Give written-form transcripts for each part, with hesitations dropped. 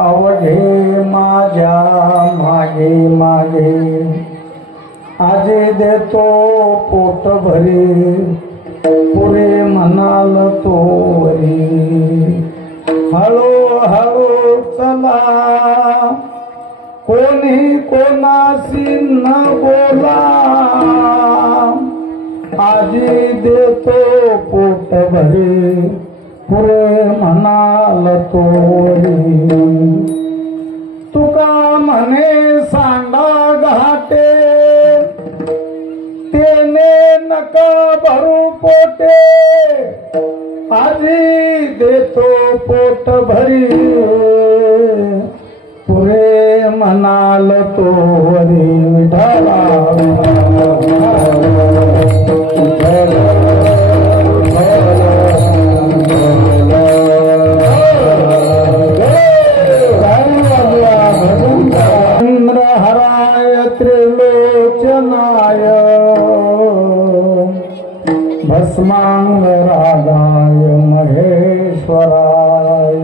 अवघे माझ्या मागे मागे आजे देतो पोट भरी पुरे म्हणाल तो वरी हळू हळू चला कोणी कोणाशी न बोला आजी देतो पोट भरी पुरे म्हणाल तो तुका म्हणे सांडा घाटे तेने न नका भरू पोटे आजी देतो पोट भरी पुरे म्हणाल तो वरी विठाला इंद्रहराय त्रिलोचनाय भस्मांगरागाय महेश्वराय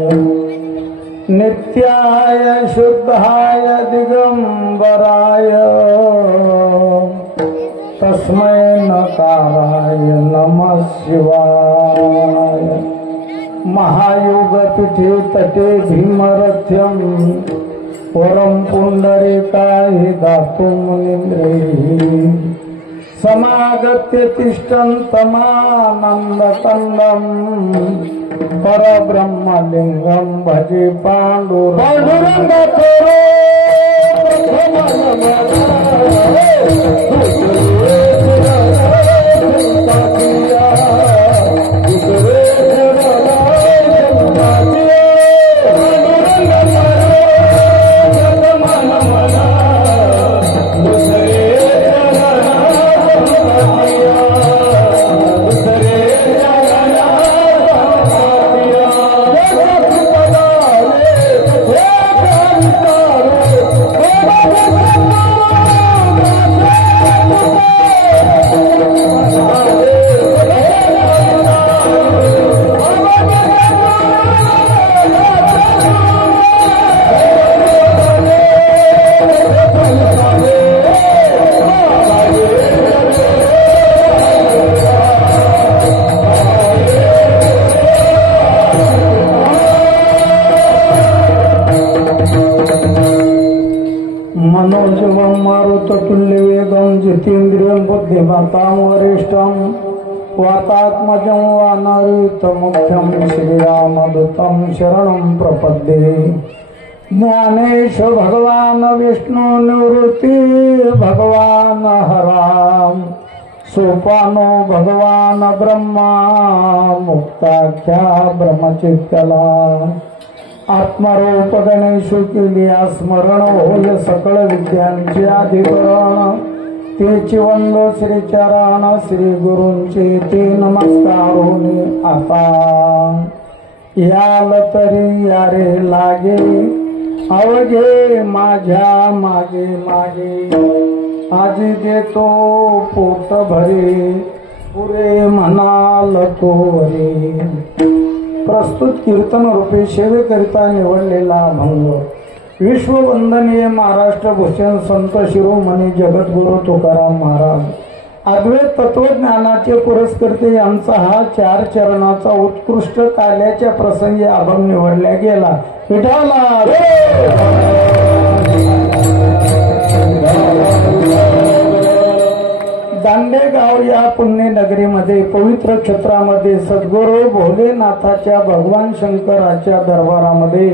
नित्याय शुद्धाय दिगंबराय तस्मै नकाराय नमः शिवाय महायुगपीठे तटे भीमरथ्यम वरम पुंडरीकाय दातुं मुनीन्द्रैः समागत्य तिष्ठन्तमानन्दकन्दम् परब्रह्मलिङ्गं भजे पाण्डुरङ्ग मनोजवं मारुततुल्यवेगं जितेन्द्रियं बुद्धिमतां वरिष्ठं वातात्मजं वानरयुतमुख्यं श्रीरामदूतं शरणं प्रपद्ये ज्ञानेश भगवान विष्णु निवृत्ति भगवान हराम सोपानो भगवान ब्रह्मा मुक्ताख्या ब्रह्मचित्तला आत्मरूप गणेशु केलिया स्मरण होय सकळ विद्यांचे अधिकरण तेची वंदो श्री चरण श्री गुरूंचे ते नमस्कारोनी आता याल तरी यारे लागे अवघे माझ्या मागे मागे आजी देतो पोट भरे पुरे म्हणाल तो वरे प्रस्तुत कीर्तन रूपे सेवेकरिता निवडलेला अभंग विश्ववंदनीय महाराष्ट्र भूषण संत शिरोमणी जगद्गुरु तुकाराम महाराज अद्वैत तत्वज्ञानाचे पुरस्कर्ते यांचा हा 4 चरणाचा उत्कृष्ट कार्याच्या प्रसंगी अभंग निवडला गेला. विठाला दांडेगाव या पुण्यनगरीमध्ये पवित्र क्षेत्रामध्ये सद्गुरू भोलेनाथाच्या भगवान शंकराच्या दरबारामध्ये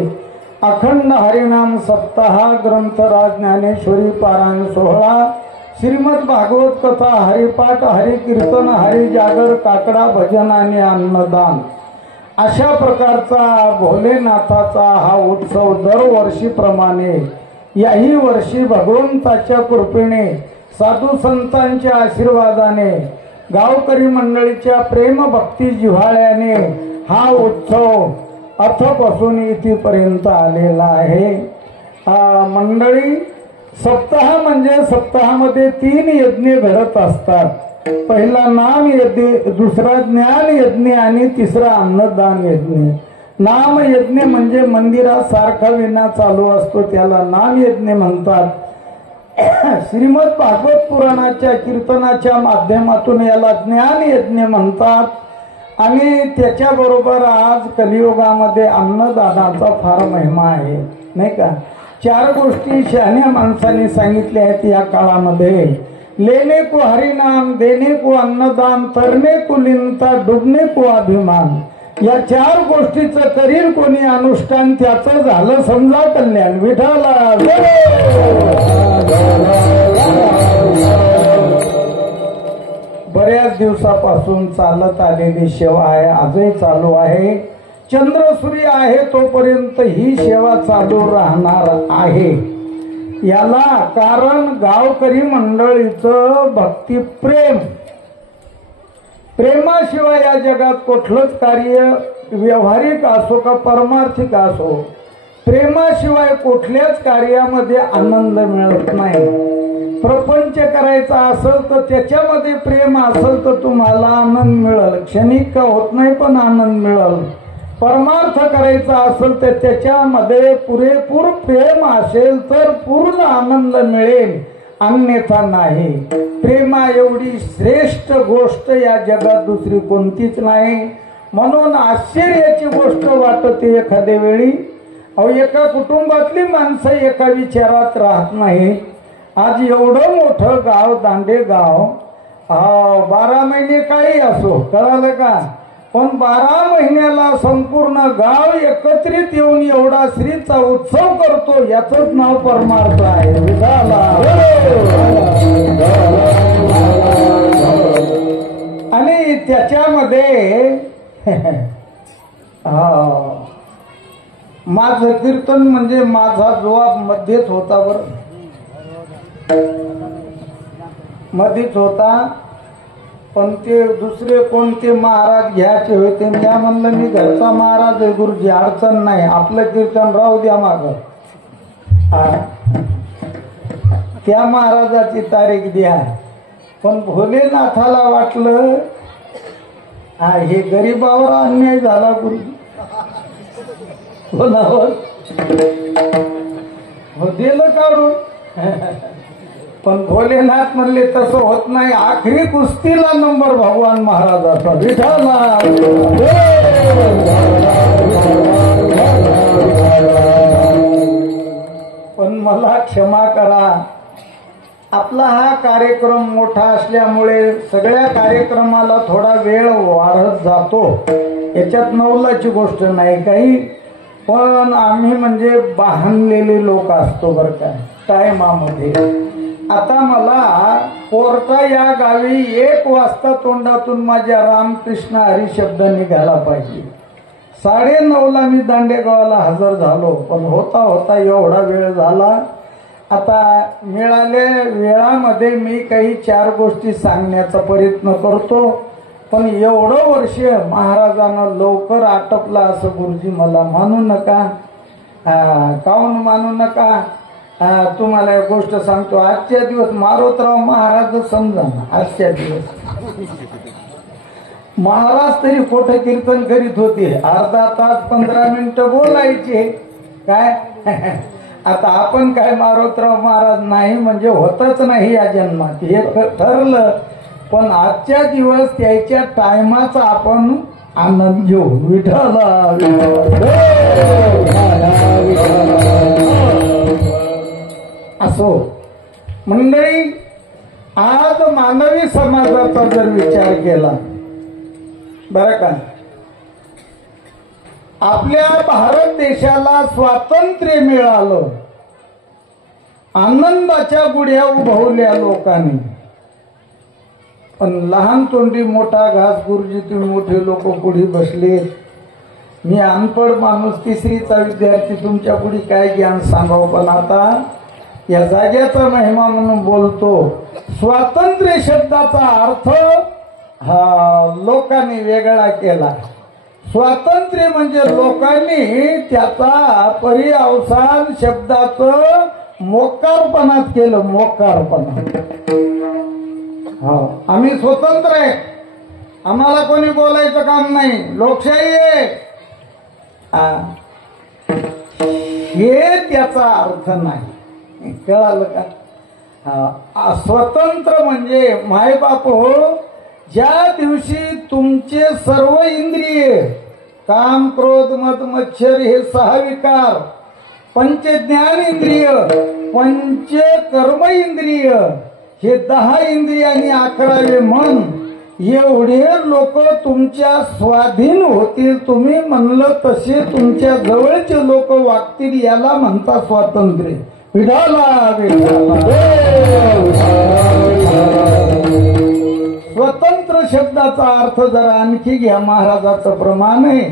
अखंड हरिनाम सप्ताह ग्रंथराज ज्ञानेश्वरी पारायण सोहळा श्रीमद भागवत कथा हरिपाठ हरिकीर्तन हरिजागर काकडा भजन आणि अन्नदान अशा प्रकारचा भोलेनाथाचा हा उत्सव दरवर्षीप्रमाणे याही वर्षी भगवंताच्या कृपेने साधू संतांच्या आशीर्वादाने गावकरी मंडळीच्या प्रेम भक्ती जिव्हाळ्याने हा उत्सव अथपासून इथपर्यंत आलेला आहे. मंडळी सप्ताह म्हणजे सप्ताहामध्ये 3 यज्ञ घडत असतात. पहिला नाम यज्ञ, दुसरा ज्ञान यज्ञ आणि तिसरा अन्नदान यज्ञ. नाम यज्ञ म्हणजे मंदिरासारखा विना चालू असतो त्याला नाम यज्ञ म्हणतात. श्रीमद भागवत पुराणाच्या कीर्तनाच्या माध्यमातून याला ज्ञान यज्ञ म्हणतात. आणि त्याच्याबरोबर आज कलियुगामध्ये अन्नदानाचा फार महिमा आहे नाही का. 4 गोष्टी शहाण्या माणसांनी सांगितल्या आहेत या काळामध्ये. लेने को हरिनाम, देने को अन्नदान, तरने को लिंता, डुबने को अभिमान. या 4 गोष्टीचं करील कोणी अनुष्ठान त्याचं झालं समजा कल्याण. विठाला बऱ्याच दिवसापासून चालत आलेली सेवा आहे, आजही चालू आहे. चंद्र सूर्य आहे तोपर्यंत ही सेवा चालू राहणार आहे. याला कारण गावकरी मंडळीचं भक्तिप्रेम. प्रेमाशिवाय या जगात कुठलंच कार्य व्यावहारिक असो का परमार्थिक असो, प्रेमाशिवाय कुठल्याच कार्यामध्ये आनंद मिळत नाही. प्रपंच करायचा असेल तर त्याच्यामध्ये प्रेम असेल तर तुम्हाला आनंद मिळेल, क्षणिक का होत नाही पण आनंद मिळेल. परमार्थ करायचा असेल तर त्याच्यामध्ये पुरेपूर प्रेम असेल तर पूर्ण आनंद मिळेल, अन्यथा नाही. प्रेमा एवढी श्रेष्ठ गोष्ट या जगात दुसरी कोणतीच नाही. म्हणून आश्चर्याची गोष्ट वाटते एखाद्या वेळी, एका कुटुंबातली माणसं एका विचारात राहत नाही. आज एवढं मोठं गाव, दांडेगाव, 12 महिने काही असो, कळालं का, पण 12 महिन्याला संपूर्ण गाव एकत्रित येऊन एवढा श्रीचा उत्सव करतो, याचंच नाव परमार्थ आहे. आणि त्याच्यामध्ये माझं कीर्तन म्हणजे माझा जवाब मध्येच होता, बरं मध्येच होता. पण ते दुसरे कोणते महाराज घ्यायचे होते, मी म्हणलं मी घरचा महाराज आहे गुरुजी, अडचण नाही, आपलं कीर्तन राहू द्या माग. त्या महाराजाची तारीख द्या. पण भोलेनाथाला वाटलं हे गरीबावर अन्याय झाला गुरुजी, बोलावर हो दिलं काढून. पण भोलेनाथ म्हणले तसं होत नाही, आखरी कुस्तीला नंबर भगवान महाराजाचा. विठाला पण मला क्षमा करा, आपला हा कार्यक्रम मोठा असल्यामुळे सगळ्या कार्यक्रमाला थोडा वेळ वाढत जातो. याच्यात नवलाची गोष्ट नाही काही, पण आम्ही म्हणजे बांधलेले लोक असतो बरं का टायमामध्ये. आता मला कोर्टा या गावी 1 वाजता तोंडातून माझ्या रामकृष्ण हरी शब्द निघाला पाहिजे. 9:30ला मी दांडेगावाला हजर झालो, पण होता होता एवढा वेळ झाला. आता मिळाल्या वेळामध्ये मी काही 4 गोष्टी सांगण्याचा प्रयत्न करतो. पण एवढं वर्ष महाराजांना लवकर आटपला असं गुरुजी मला मानू नका. काहून मानू नका, तुम्हाला एक गोष्ट सांगतो. आजच्या दिवस मारोतराव महाराज समजा ना, आजच्या दिवस महाराज तरी खोटं कीर्तन करीत होते, अर्धा तास 15 मिनिटं बोलायचे काय. आता आपण काय मारोतराव महाराज नाही म्हणजे होतच नाही या जन्मात, हे ठरलं. पण आजच्या दिवस त्याच्या टायमाचा आपण आनंद घेऊ. विठ्ठला असो मंडळी, आज मानवी समाजाचा जर विचार केला बरं का, आपल्या भारत देशाला स्वातंत्र्य मिळालं, आनंदाच्या गुढ्या उभवल्या लोकांनी. पण लहान तोंडी मोठा घास गुरुजी, तुम्ही मोठे लोक पुढे बसले, मी अनपढ माणूस 3रीचा विद्यार्थी तुमच्या पुढे काय ज्ञान सांगावं. पण आता या जाग्याचा महिमा म्हणून बोलतो. स्वातंत्र्य शब्दाचा अर्थ लोकांनी वेगळा केला. स्वातंत्र्य म्हणजे लोकांनी त्याचा पर्यावसान शब्दाचं मोकारपणात केलं. मोकारपणा. आम्ही स्वतंत्र आहे, आम्हाला कोणी बोलायचं काम नाही, लोकशाही आहे, हे त्याचा अर्थ नाही. कळालं का. स्वतंत्र म्हणजे मायबाप हो, ज्या दिवशी तुमचे सर्व इंद्रिय काम क्रोध मद मच्छर हे 6 विकार, पंच ज्ञान इंद्रिय, पंच कर्म इंद्रिय हे 10 इंद्रिय आणि 11वे मन, एवढे लोक तुमच्या स्वाधीन होतील. तुम्ही म्हणलं तसे तुमच्या जवळचे लोक वागतील, याला म्हणता स्वातंत्र्य. विठाला स्वतंत्र शब्दाचा अर्थ जरा आणखी घ्या. महाराजाचं प्रमाण आहे.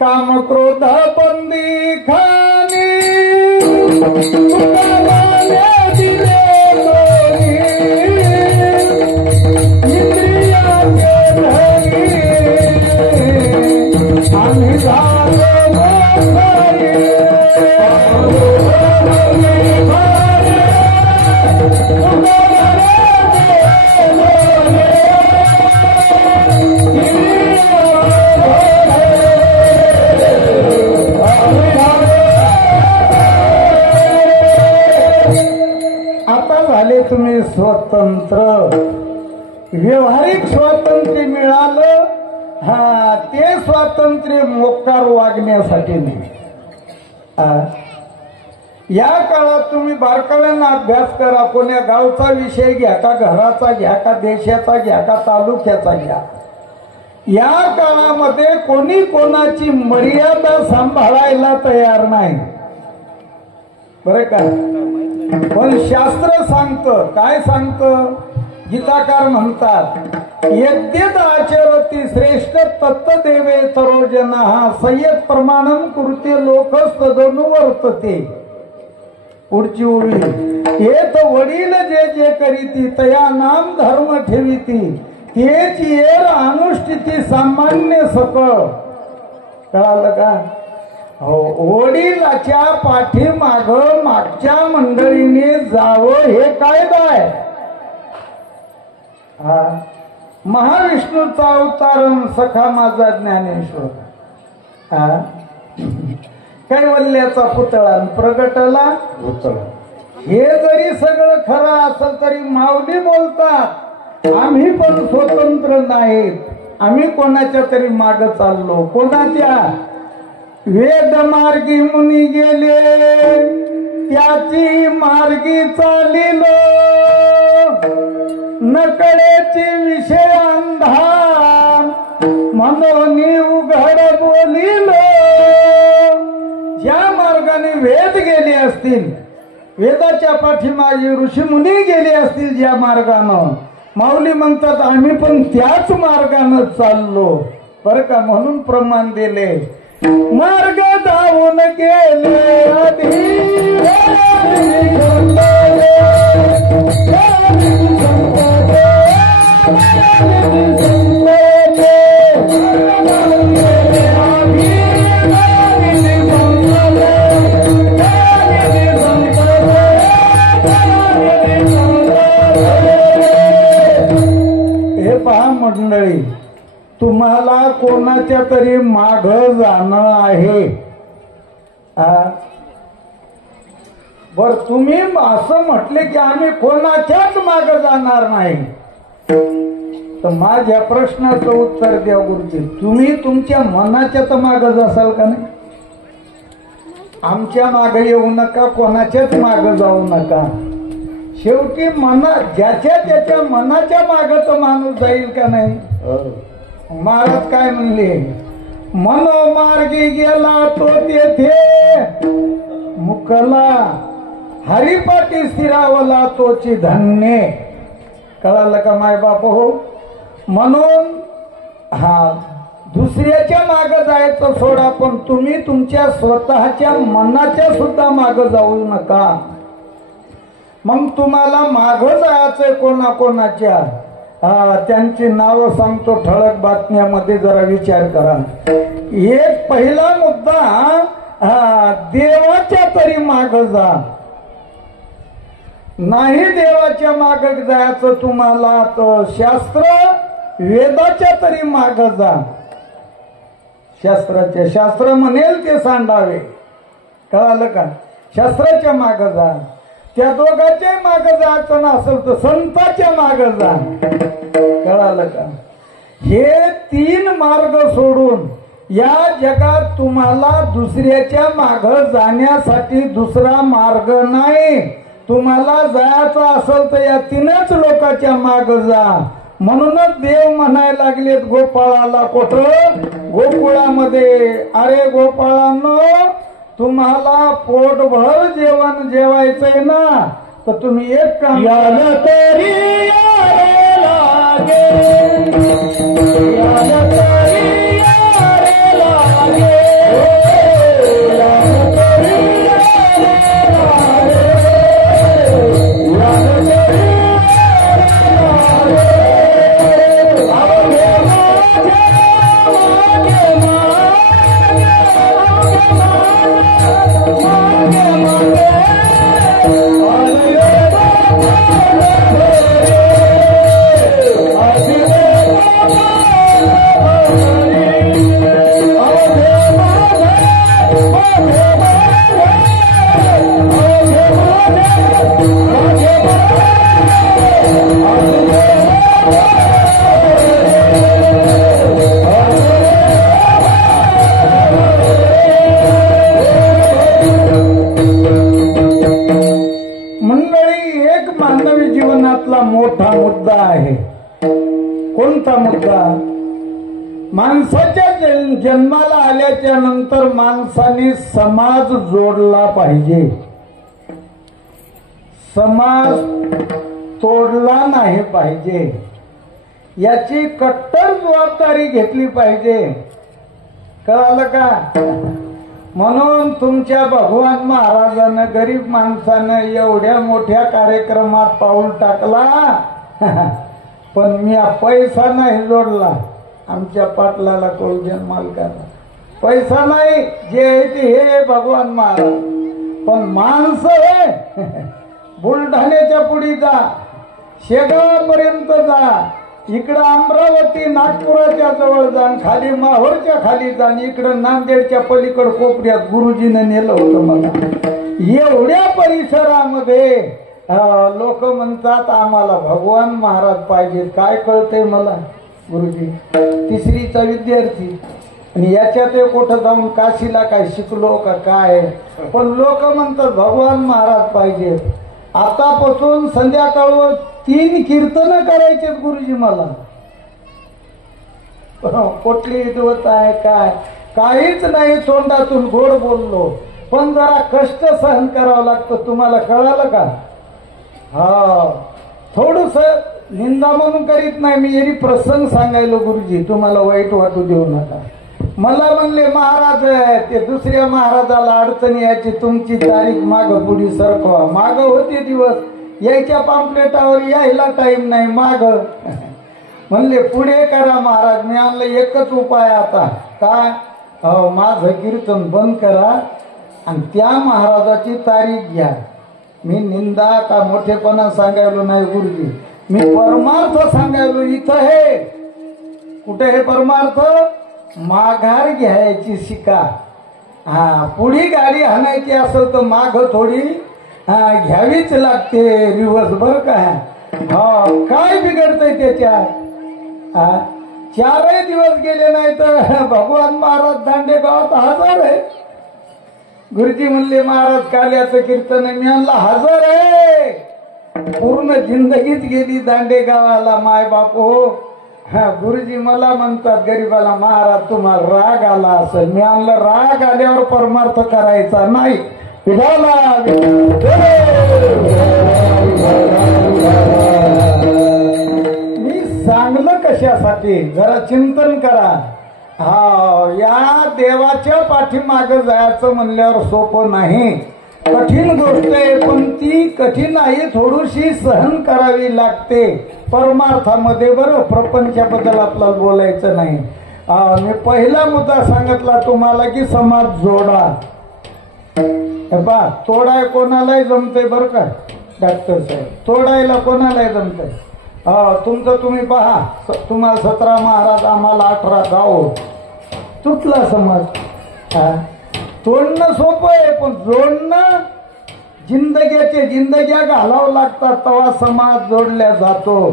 काम क्रोध बंदी खानी तुकाराने दिले दोरी, इंद्रियाचे धनी आम्ही झालो मोठाई. तुम्ही स्वतंत्र, व्यावहारिक स्वातंत्र्य मिळालं. ते स्वातंत्र्य मोकार वागण्यासाठी नाही. या काळात तुम्ही बारकाव्यानं अभ्यास करा. कोण्या गावचा विषय घ्या का, घराचा घ्या का, देशाचा घ्या का, तालुक्याचा घ्या. या काळामध्ये कोणी कोणाची मर्यादा सांभाळायला तयार नाही. बरं का? पण शास्त्र सांगतं. काय सांगतं? गीताकार म्हणतात, यद्यत आचरती श्रेष्ठ तत्तदेवे तरोजना संयत प्रमाणम कृत्य लोकस्तदनुवर्तते. पुढची ओळी, येत वडील जे जे करीती तया नाम धर्म ठेवीती, तेच येर अनुष्ठिती सामान्य सकळ. कळालं का? हो, वडिलाच्या पाठीमाग मागच्या मंडळीने जावं हे कायदा आहे. महाविष्णूचा अवतारण सखा माझा ज्ञानेश्वर. कैवल्याचा पुतळा प्रगटला पुतळा. हे जरी सगळं खरं असेल तरी माऊली बोलतात आम्ही पण स्वतंत्र नाहीत. आम्ही कोणाच्या तरी माग चाललो. कोणाच्या? वेद मार्गी मुनी गेले त्याची मार्गी चालिलो, नकळेची विषय अंधार म्हणून उघड बोलिलो. ज्या मार्गाने वेद गेले असतील, वेदाच्या पाठीमागे ऋषीमुनी गेले असतील ज्या मार्गानं, माऊली म्हणतात आम्ही पण त्याच मार्गानं चाललो. बरं का? म्हणून प्रमाण दिले. मार्ग धावून गेले आधी हे पहा मंडळी, तुम्हाला कोणाच्या तरी माग जाणं आहे. बर, तुम्ही असं म्हटले की आम्ही कोणाच्याच माग जाणार नाही, तर माझ्या प्रश्नाचं उत्तर द्या गुरुजी. तुम्ही तुमच्या मनाच्या तर माग जासाल का नाही? आमच्या माग येऊ नका, कोणाच्याच माग जाऊ नका. शेवटी ज्याच्या त्याच्या मनाच्या माग तर माणूस जाईल का नाही? महाराज काय म्हणले? मनोमार्गी गेला तो तेथे मुकला, हरिपाठी स्थिरावला तोची धन्य. कळालं का माय बाप? हो, म्हणून दुसऱ्याच्या माग जायचं सोडा, पण तुम्ही तुमच्या स्वतःच्या मनाच्या सुद्धा माग जाऊ नका. मग तुम्हाला माग जायचंय कोणाकोणाच्या, त्यांची नावं सांगतो ठळक बातम्यामध्ये, जरा विचार करा. एक पहिला मुद्दा, देवाच्या तरी माग जा. नाही देवाच्या माग जायचं तुम्हाला तर शास्त्र वेदाच्या तरी माग जा. शास्त्र म्हणेल ते सांडावे. कळालं का? शास्त्राच्या माग जा. त्या दोघांच्या माग जायचं नसेल तर संताच्या माग जा. कळालं का? हे तीन मार्ग सोडून या जगात तुम्हाला दुसऱ्याच्या माग जाण्यासाठी दुसरा मार्ग नाही. तुम्हाला जायचं असेल तर या तीनच लोकांच्या माग जा. म्हणूनच देव म्हणायला लागलेत गोपाळाला, कुठं? गोकुळामध्ये. अरे गोपाळांनो, तुम्हाला पोटभर जेवण जेवायचंय ना, तर तुम्ही एक काम तरी मोठा मुद्दा आहे. कोणता मुद्दा? माणसाच्या जन्माला आल्याच्या नंतर माणसाने समाज जोडला पाहिजे. समाज तोडला नाही पाहिजे. याची कट्टर जबाबदारी घेतली पाहिजे. कळालं का? म्हणून तुमच्या भगवान महाराजानं गरीब माणसानं एवढ्या मोठ्या कार्यक्रमात पाऊल टाकला, पण मी पैसा नाही जोडला. आमच्या पाटलाला कळून मालकाला पैसा नाही, जे आहे ते हे भगवान महाराज. पण माणसं हे बुलढाण्याच्या पुढे जा, शेगावापर्यंत जा, इकडं अमरावती नागपुराच्या जवळ जाण, खाली माहोरच्या खाली जाण, इकडं नांदेडच्या पलीकड कोपऱ्यात गुरुजीनं नेलं होतं मला. एवढ्या परिसरामध्ये लोक म्हणतात आम्हाला भगवान महाराज पाहिजे. काय कळतंय मला गुरुजी? तिसरीचा विद्यार्थी आणि याच्यात कुठं जाऊन काशीला काय शिकलो का काय, पण लोक म्हणतात भगवान महाराज पाहिजे. आतापासून संध्याकाळवर 3 कीर्तन करायचे गुरुजी मला. कुठली विद्वत आहे काय? काहीच नाही, तोंडातून गोड बोललो, पण जरा कष्ट सहन करावं लागतं. तुम्हाला कळालं का? हा, थोडस निंदा म्हणून करीत नाही मी, यरी प्रसंग सांगायलो गुरुजी, तुम्हाला वाईट वाटू देऊ नका. मला म्हणले महाराज ते दुसऱ्या महाराजाला अडचणी याची, तुमची तारीख माग पुढी सरकवा. माग होते दिवस, यायच्या पाम्पलेटावर यायला टाइम नाही. माग म्हणले पुढे करा महाराज. मी आणलं एकच उपाय आता काय, माझं कीर्तन बंद करा आणि त्या महाराजाची तारीख घ्या. मी निंदा का मोठेपणा सांगायलो नाही गुरुजी, मी परमार्थ सांगायलो. इथं हे कुठे हे परमार्थ? माघार घ्यायची शिका. पुढी गाडी हाणायची असेल तर माग थोडी घ्यावीच लागते रिवर्स, बर का? काय बिघडतंय त्याच्यात? 4 दिवस गेले नाही तर भगवान महाराज दांडेगावात हजर आहे. गुरुजी म्हणले महाराज काल्याचं कीर्तन. मी आणला हजर आहे. पूर्ण जिंदगीच गेली दांडेगावाला माय बापू. गुरुजी मला म्हणतात गरीबाला महाराज तुम्हाला राग आला असेल. मी आणलं राग आल्यावर परमार्थ करायचा नाही. मी सांगलं कशासाठी जरा चिंतन करा. या देवाच्या पाठीमागे जायचं म्हणल्यावर सोपं नाही, कठीण गोष्ट आहे. पण ती कठीण आहे, थोडीशी सहन करावी लागते परमार्थामध्ये. बरं, प्रपंचाबद्दल आपल्याला बोलायचं नाही. मी पहिला मुद्दा सांगितला तुम्हाला की समाज जोडा. बा तोडाय कोणालाही जमते बरं का डॉक्टर साहेब, तोडायला कोणालाही जमते. तुमचं तुम्ही पहा, तुम्हाला 17 महाराज, आम्हाला 18 गाव. तुटला समाज. तोडणं सोपं आहे, पण जोडणं जिंदग्या घालावं लागतात, तेव्हा समाज जोडल्या जातो.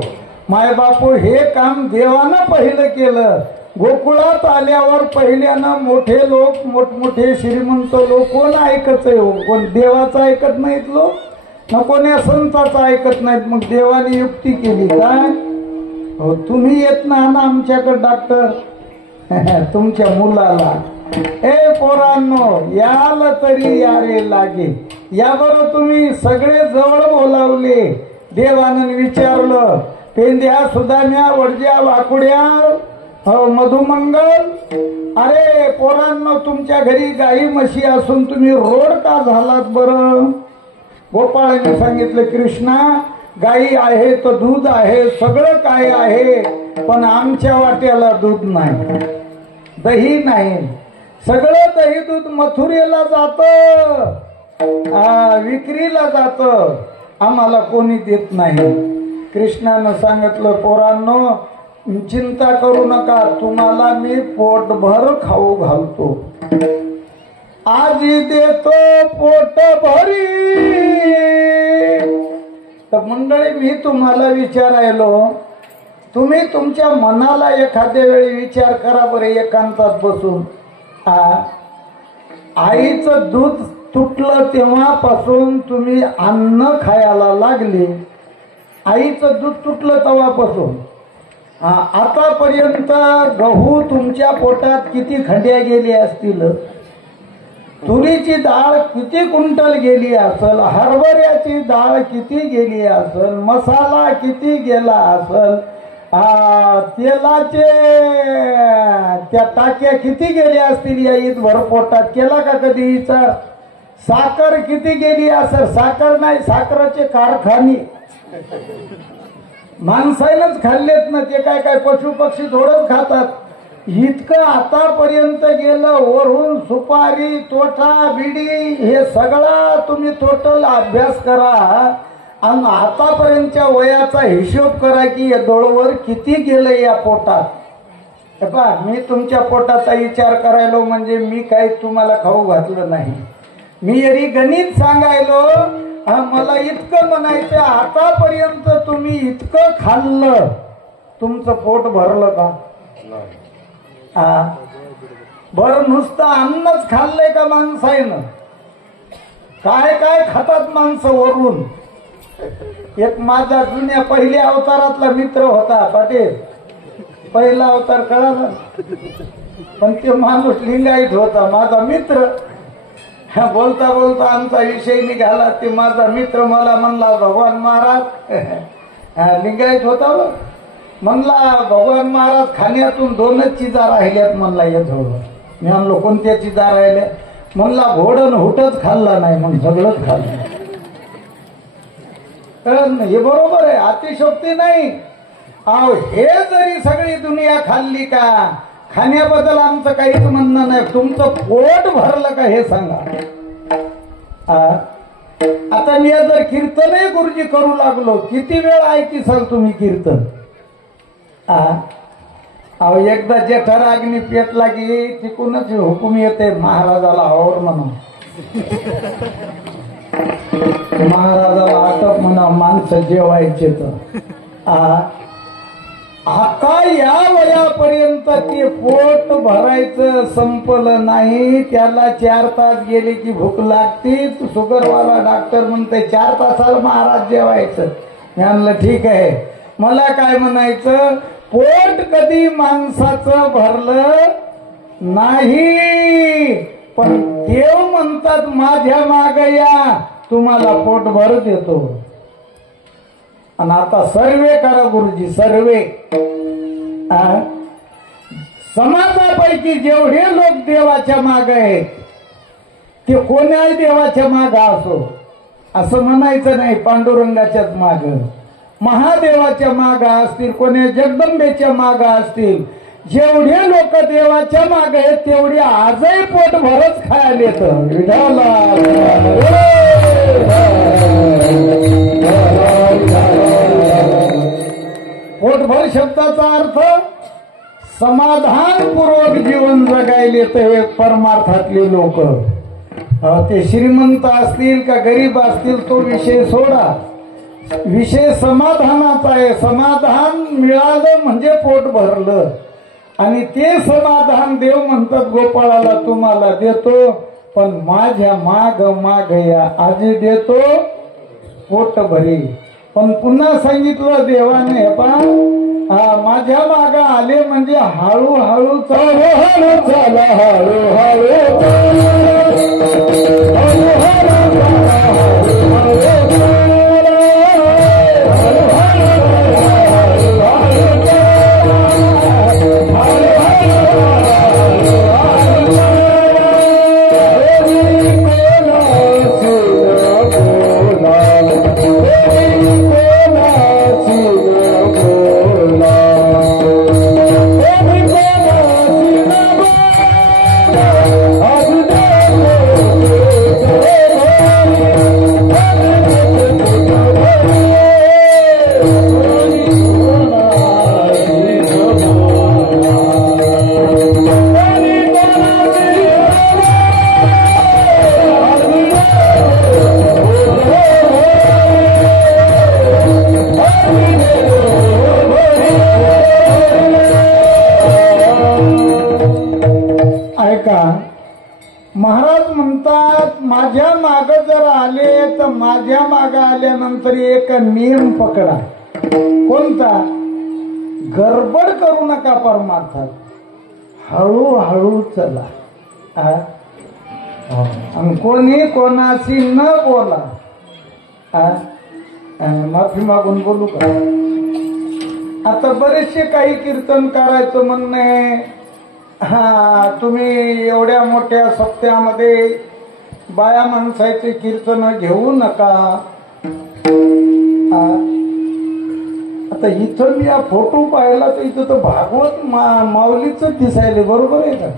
माय बापू हे काम देवानं पहिलं केलं. गोकुळात आल्यावर पहिल्यानं मोठे लोक, मोठमोठे श्रीमंत लोक कोण ऐकत आहे? कोण देवाचं ऐकत नाहीत लोक, न कोण्या संताचं ऐकत नाहीत. मग देवाने युक्ती केली काय? तुम्ही येत ना आमच्याकडे डॉक्टर, तुमच्या मुलाला पोरांनो याल तरी यारे लागे. याबरोबर तुम्ही सगळे जवळ बोलावले. देवानं विचारलं पेंद्या सुदाम्या वडज्या वाकुड्या मधुमंगल, अरे पोरांनो तुमच्या घरी गाई म्हशी असून तुम्ही रोड का झालात बरं? गोपाळाने सांगितलं कृष्णा गाई आहे तर दूध आहे सगळं काय आहे, पण आमच्या वाट्याला दूध नाही, दही नाही. सगळं दही दूध मथुरेला जात, विक्रीला जात, आम्हाला कोणी देत नाही. कृष्णानं सांगितलं पोरांनो चिंता करू नका, तुम्हाला मी पोटभर खाऊ घालतो. आजी देतो पोट भरी. तर मंडळी मी तुम्हाला विचारायलो, तुम्ही तुमच्या मनाला एखाद्या वेळी विचार करा बरे एकांतात बसून. आईचं दूध तुटलं तेव्हापासून तुम्ही अन्न खायला लागले, आईचं दूध तुटलं तेव्हापासून आतापर्यंत गहू तुमच्या पोटात किती खंड्या गेली असतील, तुरीची डाळ किती क्विंटल गेली असल, हरभऱ्याची डाळ किती गेली असल, मसाला किती गेला असल, तेलाचे त्या टाक्या किती गेल्या असतील या ईदभर पोटात, केला का कधी विचार? साखर किती गेली असेल, साखर नाही साखराचे कारखाने माणसालाच खाल्लेत ना, ते काय काय पशु पक्षी थोडंच खातात. इतकं आतापर्यंत गेलं, वरून सुपारी तोटा बिडी हे सगळा तुम्ही टोटल अभ्यास करा आणि आतापर्यंतच्या वयाचा हिशोब करा की या डोळवर किती गेलं या पोटात. पहा मी तुमच्या पोटाचा विचार करायलो म्हणजे मी काही तुम्हाला खाऊ घातलं नाही, मी यरी गणित सांगायलो. मला इतकं म्हणायचं आतापर्यंत तुम्ही इतकं खाल्लं, तुमचं पोट भरलं का? बर नुसतं अन्नच खाल्लंय का माणसानं? काय काय खातात माणसं वरून. एक माझा जुन्या पहिल्या अवतारातला मित्र होता पाटील, पहिला अवतार कळाला, पण ते माणूस लिंगायत होता माझा मित्र. बोलता बोलता आमचा विषय निघाला, ते माझा मित्र मला म्हणला भगवान महाराज, लिंगायत होता म्हणला भगवान महाराज खाण्यातून दोनच चिजा राहिल्यात म्हणला येतो. मी म्हणलो कोणत्या चिजा राहिल्या? म्हणला घोडन हुटच खाल्ला नाही, मग सगळंच खाल्लं. हे बरोबर आहे, अतिशोक्ती नाही. हे जरी सगळी दुनिया खाल्ली का, खाण्याबद्दल आमचं काहीच म्हणणं नाही, तुमचं पोट भरलं का हे सांगा. आता मी जर कीर्तनही गुरुजी करू लागलो, किती वेळ ऐकिसाल तुम्ही कीर्तन? एकदा जेठाराग्नी पेटला की तिकूनच हुकूम येते महाराजाला और म्हणून, महाराजाला आटप म्हणा, माणसं जेवायचे. तर आता या वयापर्यंत ते पोट भरायचं संपलं नाही, त्याला 4 तास गेले की भूक लागते. शुगरवाला डॉक्टर म्हणते 4 तासाला महाराज जेवायचं. मी म्हणलं ठीक आहे, मला काय म्हणायचं, पोट कधी माणसाचं भरलं नाही, पण देव म्हणतात माझ्या मागे या, तुम्हाला पोट भर देतो. आणि आता सर्वे करा गुरुजी, सर्वे. समाजापैकी जेवढे लोक देवाच्या मागे आहेत ते कोण्याही देवाच्या मागे असो असं म्हणायचं नाही. पांडुरंगाच्याच माग, महादेवाच्या माग असतील, कोण्या जगदंबेच्या माग असतील, जेवढे लोक देवाच्या मागे आहेत तेवढे आजही पोट भरच खायला येतं. पोटभर शब्दाचा अर्थ समाधानपूर्वक जीवन जगायला येते परमार्थातले लोक. ते श्रीमंत असतील का गरीब असतील तो विषय सोडा, विषय समाधानाचा आहे. समाधान मिळालं म्हणजे पोट भरलं, आणि ते समाधान देव म्हणतात गोपाळाला तुम्हाला देतो, पण माझ्या माग माग या, आजी देतो पोट भरी. पण पुन्हा सांगितलं देवाने, माझ्या माग आले म्हणजे हळूहळू चला, हळूहळू ऐका, महाराज म्हणतात माझ्या माग जर आले तर माझ्या माग आल्यानंतर एक नियम पकडा. कोणता? गडबड करू नका परमार्थात, हळूहळू चला. आणि कोणी कोणाशी न बोला. माफी मागून बोलू का? आता बरेचसे काही कीर्तन करायचं म्हणणे, तुम्ही एवढ्या मोठ्या सप्त्यामध्ये बाया माणसाचे कीर्तन घेऊ नका. आता इथं मी हा फोटो पाहिला तर इथं तर भागवत माऊलीच दिसायले. बरोबर आहे का?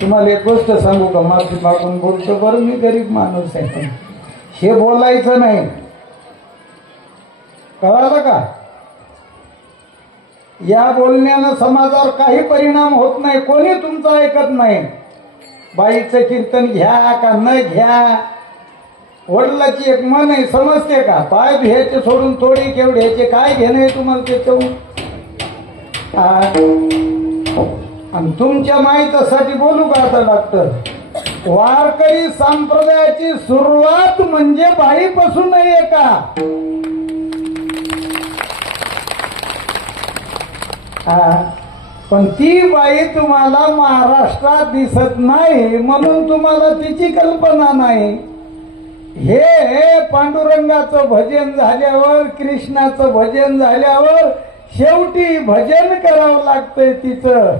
तुम्हाला एक गोष्ट सांगू का? माफी मागून बोलतो बरं, मी गरीब माणूस आहे. हे बोलायचं नाही, कळालं का? या बोलण्यानं समाजावर काही परिणाम होत नाही, कोणी तुमचं ऐकत नाही. बाईचं कीर्तन घ्या का न घ्या, वडिलाची एक मन आहे, समजते का? पाय धुयाचे सोडून थोडी केवढ्याचे काय घेणे तुम्हाला त्याच्याहून? आणि तुमच्या माहितीसाठी बोलू का आता डॉक्टर? वारकरी संप्रदायाची सुरुवात म्हणजे बाईपासून नाहीये का? पण ती बाई तुम्हाला महाराष्ट्रात दिसत नाही म्हणून तुम्हाला तिची कल्पना नाही. हे पांडुरंगाचं भजन झाल्यावर, कृष्णाचं भजन झाल्यावर शेवटी भजन करावं लागतंय तिचं.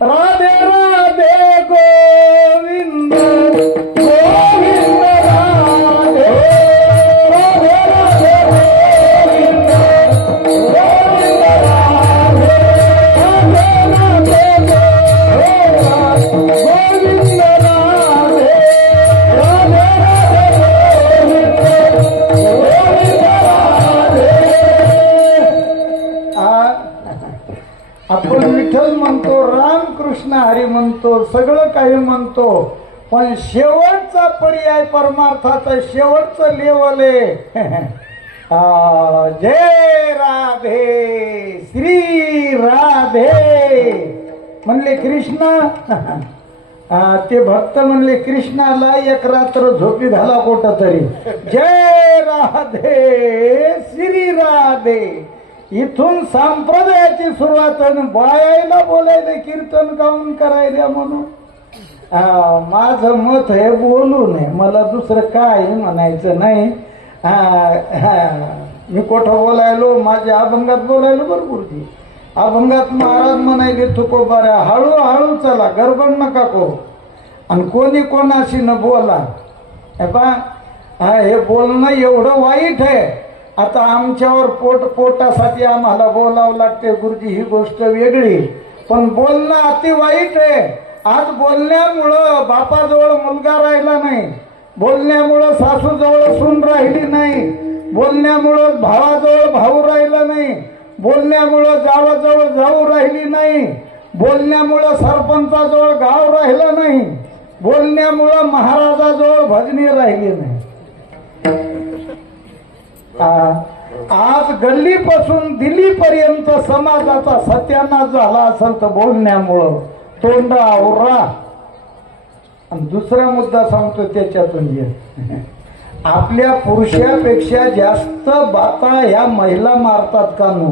राधे राधे गोविंद गोविंद राधे, राधे राधे गोविंद गोविंद राधे, राधे राधे गोविंद राधे, राधे राधे गोविंद राधे. आपण विठ्ठल म्हणतो, रामकृष्ण हरी म्हणतो, सगळं काही म्हणतो, पण शेवटचा पर्याय परमार्थाचा शेवटचं लेवल आहे. जय राधे श्री राधे म्हणले कृष्ण. ते भक्त म्हणले कृष्णाला एक रात्र झोपी घाला कोट तरी. जय राधे श्री राधे. इथून संप्रदायाची सुरुवात. बायाला बोलायला कीर्तन गाऊन करायला म्हणून. माझं मत आहे बोलू नये, मला दुसरं काय म्हणायचं नाही. मी कोठं बोलायलो, माझ्या अभंगात बोलायलो भरपूर. ती अभंगात महाराज म्हणायले तुकोबाऱ्या हळूहळू चला, गडबड नका करू, आणि कोणी कोणाशी न बोला. हे बोलणं एवढं वाईट आहे. आता आमच्यावर पोटासाठी आम्हाला बोलावं लागते गुरुजी, ही गोष्ट वेगळी, पण बोलणं अति वाईट आहे. आज बोलण्यामुळं बापाजवळ मुलगा राहिला नाही, बोलण्यामुळं सासूजवळ सून राहिली नाही, बोलण्यामुळं भावाजवळ भाऊ राहिला नाही, बोलण्यामुळं जावाजवळ जाऊ राहिली नाही, बोलण्यामुळं सरपंचाजवळ गाव राहिलं नाही, बोलण्यामुळं महाराजाजवळ भजनी राहिली नाही. आज गल्लीपासून दिल्लीपर्यंत समाजाचा सत्यानाश झाला असेल तर बोलण्यामुळं. तोंड आवरा. आणि दुसरा मुद्दा सांगतो त्याच्यातून आपल्या पुरुषापेक्षा जास्त बाता ह्या महिला मारतात का नो?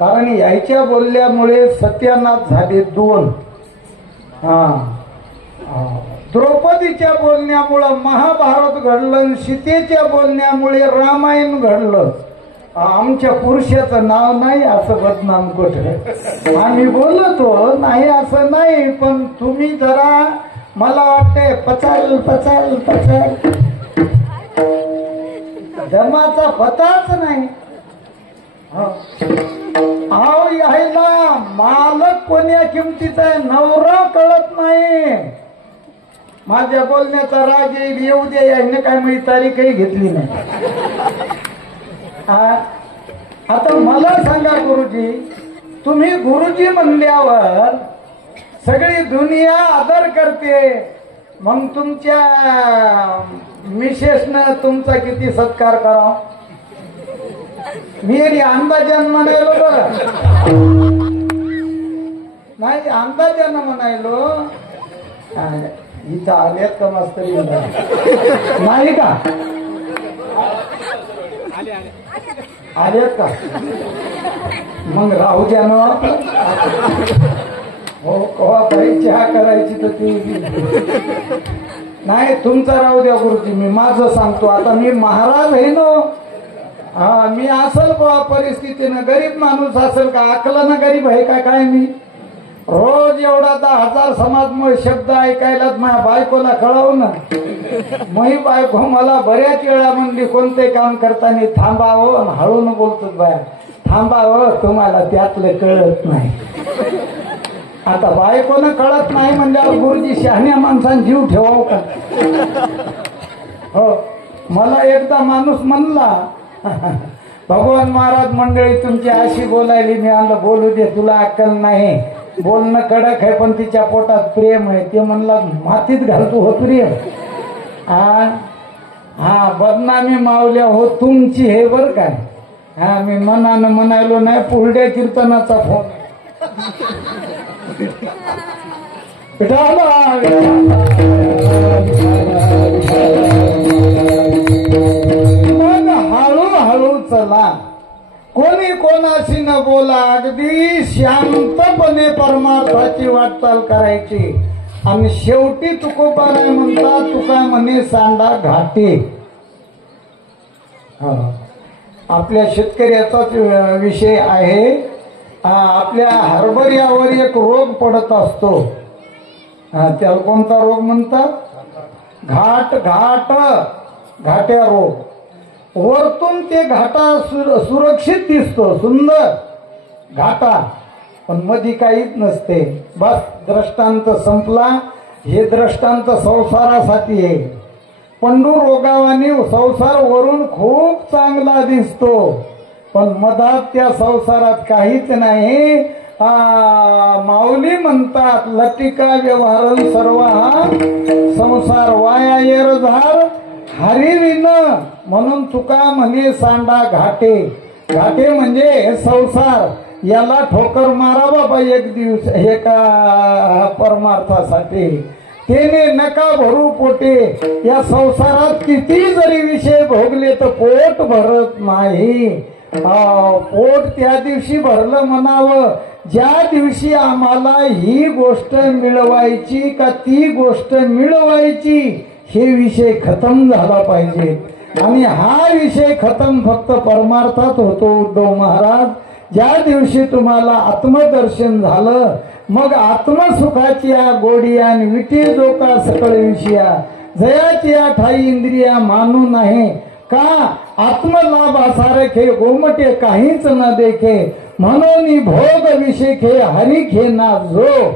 कारण याच्या बोलल्यामुळे सत्यानाश झाले दोन. द्रौपदीच्या बोलण्यामुळं महाभारत घडलं, सीतेच्या बोलण्यामुळे रामायण घडलं. आमच्या पुरुषाचं नाव नाही असं बदनाम कुठे आम्ही बोलतो नाही असं नाही, पण तुम्ही जरा मला वाटते पचाल पचाल पचाल धर्माचा पताच नाही. आव यायला मालक कोण्या किमतीचा आहे नवरा कळत नाही. माझ्या बोलण्याचा राग येईल येऊ दे, याने काय मी तारीखही घेतली नाही. आता मला सांगा गुरुजी, तुम्ही गुरुजी म्हणल्यावर सगळी दुनिया आदर करते, मग तुमच्या मिसेसनं तुमचा किती सत्कार करा? मी अंदाजान म्हणालो बरं. नाही अंदाजानं म्हणायलो. इथं आल्यात का मास्तरी नाही का? आल्यात का? मग राहू द्या ना. हो कवा काही चहा करायची तर ती नाही. तुमचा राहू द्या गुरुजी, मी माझं सांगतो. आता मी महाराज आहे ना. हा मी असल परिस्थितीनं गरीब माणूस असेल का? अकलानं गरीब आहे का काय? मी रोज एवढा 10,000 समाजमय शब्द ऐकायला माझ्या बायकोला कळवू ना. मी बायको मला बऱ्याच वेळा म्हणली कोणते काम करताना थांबावं, हळून बोलतो बाया, थांबावं तुम्हाला त्यातलं कळत नाही. आता बायकोनं कळत नाही म्हणल्यावर गुरुजी शहाण्या माणसाने जीव ठेवाव का? हो मला एकदा माणूस म्हणला भगवान महाराज मंडळी तुमची अशी बोलायली. मी आणलं बोलू दे, तुला अक्कल नाही, बोलणं कडक आहे पण तिच्या पोटात प्रेम आहे. ते म्हणला मातीत घालतो हो प्रेम. हा बदनामी मावल्या हो तुमची हे बर काय. हा मी मनानं म्हणायलो नाही. पुढल्या कीर्तनाचा फोन मग हळूहळू चला, कोणी कोणाशी न बोला, अगदी शांतपणे परमार्थाची वाटचाल करायची. आणि शेवटी तुकोबाराय म्हणतात, तुका म्हणे सांडा घाटे. आपल्या शेतकऱ्याचाच विषय आहे. आपल्या हरभऱ्यावर एक रोग पडत असतो. त्याला कोणता रोग म्हणतात? घाट्या रोग. वरतून ते घाटा सुरक्षित दिसतो, सुंदर घाटा, पण मध्ये काहीच नसते. बस दृष्टांत संपला. हे दृष्टांत संसारासाठी आहे. पंडू रोगावानी संसार वरून खूप चांगला दिसतो, पण मधात त्या संसारात काहीच नाही. माऊली म्हणतात लटिका व्यवहार सर्व हा संसार वाया येरझार हरिविन. म्हणून तुका म्हणे सांडा घाटे. घाटे म्हणजे संसार. याला ठोकर मारा बाबा एक दिवस एका परमार्थासाठी. तेने नका भरू पोटे. या संसारात किती जरी विषय भोगले तर पोट भरत नाही. पोट त्या दिवशी भरलं म्हणावं ज्या दिवशी आम्हाला ही गोष्ट मिळवायची का ती गोष्ट मिळवायची हे विषय खतम झाला पाहिजे. आणि हा विषय खतम फक्त परमार्थात होतो. उद्धव महाराज ज्या दिवशी तुम्हाला आत्मदर्शन झालं, मग आत्मसुखाची गोडी आणि विटी जोका सकळ विषया जयाची ठाई इंद्रिया मानू नाही का. आत्मलाभासारखे गोमटे काहीच न देखे, म्हणून भोग विषेखे हरी घेना जो.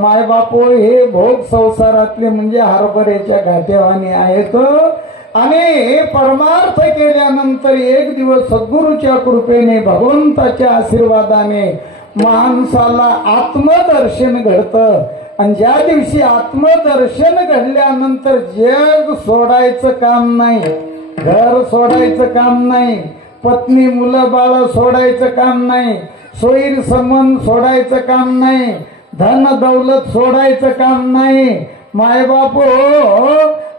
माय बापो हे भोग संसारातले म्हणजे हरभऱ्याच्या घाट्यावानी आहेत. आणि परमार्थ केल्यानंतर एक दिवस सद्गुरूच्या कृपेने भगवंताच्या आशीर्वादाने माणसाला आत्मदर्शन घडतं. आणि ज्या दिवशी आत्मदर्शन घडल्यानंतर जग सोडायचं काम नाही, घर सोडायचं काम नाही, पत्नी मुलं बाळ सोडायचं काम नाही, सोयीर संबंध सोडायचं काम नाही, धन दौलत सोडायचं काम नाही. मायबाप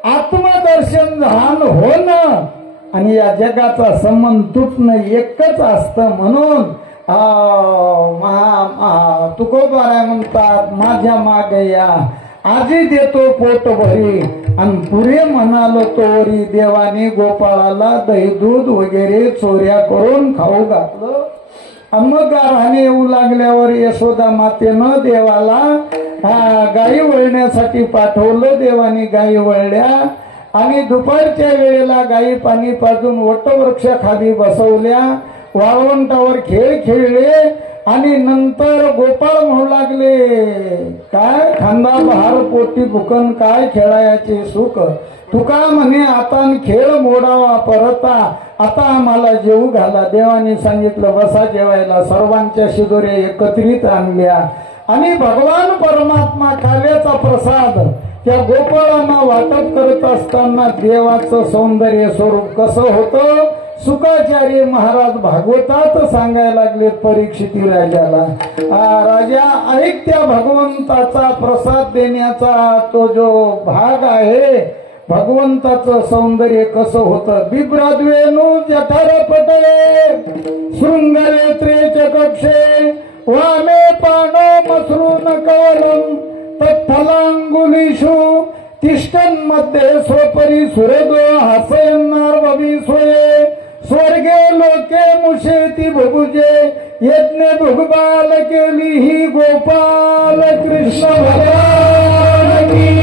आत्मदर्शन झालं होणं आणि या जगाचा संबंध तुटणं एकच असतं. म्हणून तुकोबाराय म्हणतात माझ्या मागे या आजी देतो पोट भरी. आणि पुरे म्हणालो तोरी देवाने गोपाळाला दही दूध वगैरे चोऱ्या करून खाऊ घातलं. मग गारहाणे येऊ लागल्यावर यशोदा मातेनं देवाला गायी वळण्यासाठी पाठवलं. देवाने गायी वळल्या आणि दुपारच्या वेळेला गायी पाणी पाजून वटवृक्षाखाली बसवल्या. वाळवंटावर खेळ खेळले आणि नंतर गोपाळ म्हणू लागले काय खांदा बहार पोटी भुकन काय खेळायचे सुख. तुका म्हणे आता खेळ मोडावा परता, आता आम्हाला जेवू घाला. देवाने सांगितलं बसा जेवायला. सर्वांच्या शिदोऱ्या एकत्रित आणल्या आणि भगवान परमात्मा काव्याचा प्रसाद त्या गोपाळांना वाटप करत असताना देवाचं सौंदर्य स्वरूप कसं होतं सुकाचार्य महाराज भागवतात सांगायला लागले परीक्षित राजाला, राजा ऐक, त्या भगवंताचा प्रसाद देण्याचा तो जो भाग आहे, भगवंताचं सौंदर्य कसं होतं. बिभ्राद्वेणू जठर पटले शृंगरेत्रे च कक्षे वामे पाणो मसृण कवलम तत्फलांगुलीषु तिष्ठन् मध्ये स्वपरी सुरगो हसयन्नार्ववी स्वये स्वर्गे लोके मुषेती भुभुजे यज्ञ भुगबाल केली ही गोपाल कृष्ण भगवान की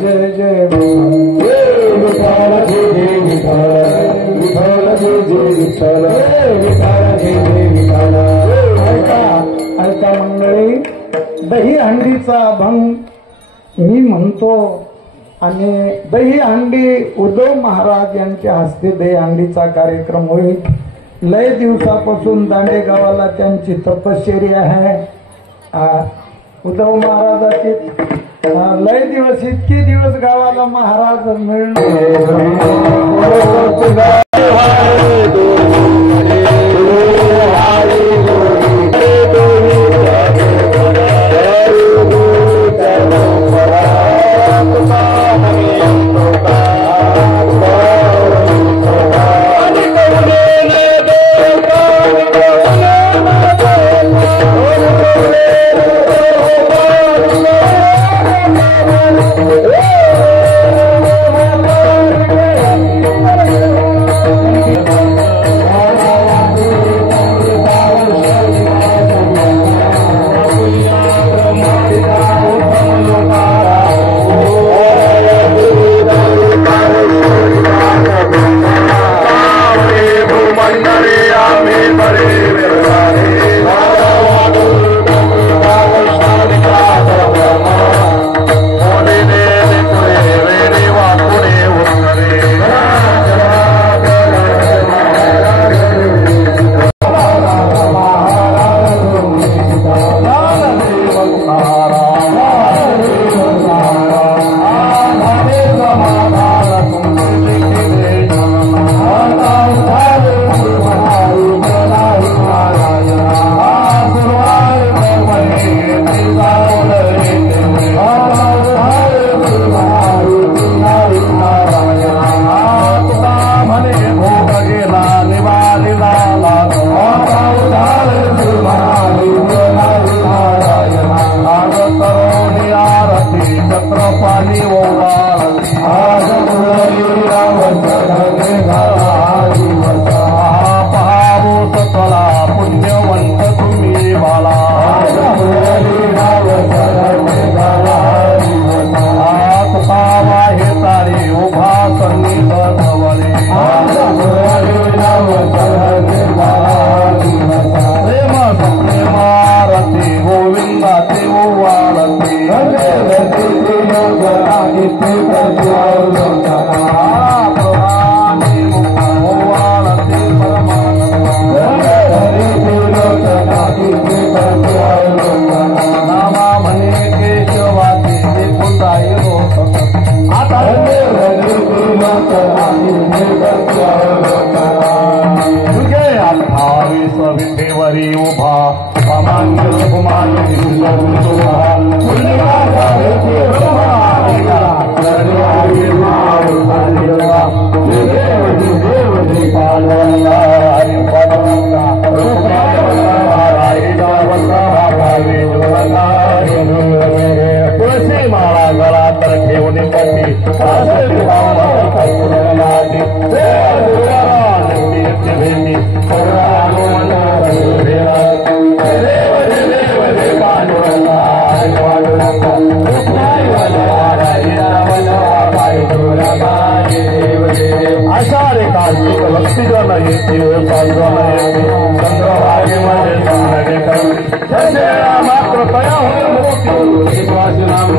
जय जय ऐका मंडळी, दही हंडीचा अभंग मी म्हणतो आणि दही हंडी उद्धव महाराज यांच्या हस्ते दही हंडीचा कार्यक्रम होईल. लय दिवसापासून दांडेगावाला त्यांची तपश्चर्या आहे. उद्धव महाराजाची लय दिवस, इतके दिवस गावाला महाराज मिळणार. नाम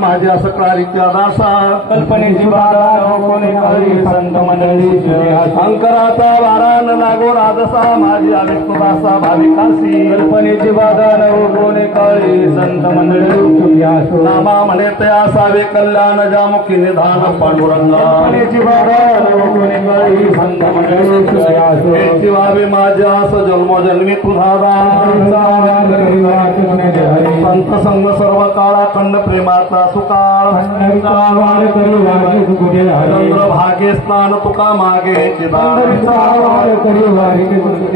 माझी असक्रारीच्या दासा कल्पनेची बाधा कोणी काही संत मंडळी अंकराचा वारान लागो राजसा माझी अविष्णुदासा भाविकासी कल्पनेची बाधा कोणी काही संत मंडळी नामा म्हणे ते असावे कल्याण जामुखी निधान पांडुरंगा कल्पनेची बाधा कोणी काही संत मंडळी व्हावे माझ्या अस जन्मोजन्मी तुझा संत संग सर्व काळा खंड प्रेमाचा सुकाळ चंद्र भागे स्नान तुका मागे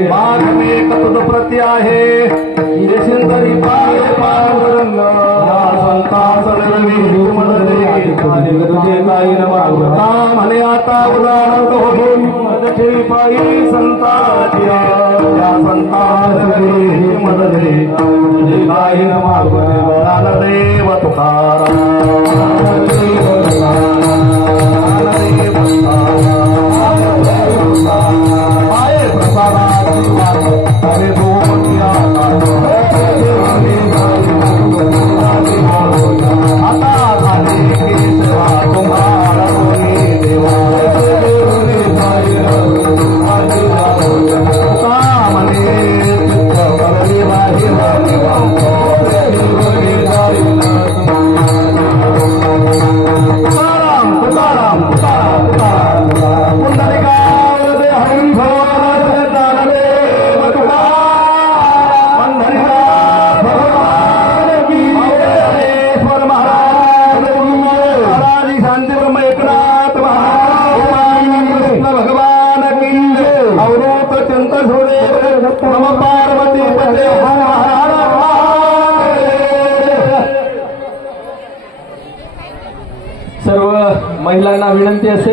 मागे एक तुझ प्रती आहे देशेंदरी पाय पांडुरंग म्हणे आता उदाहरण होऊन मदते पायी संताच्या या संतांची मदते तुझे काही न मागणे देव तुकाराम पाय प्रसादा अरे सर्व महिलांना विनंती असेल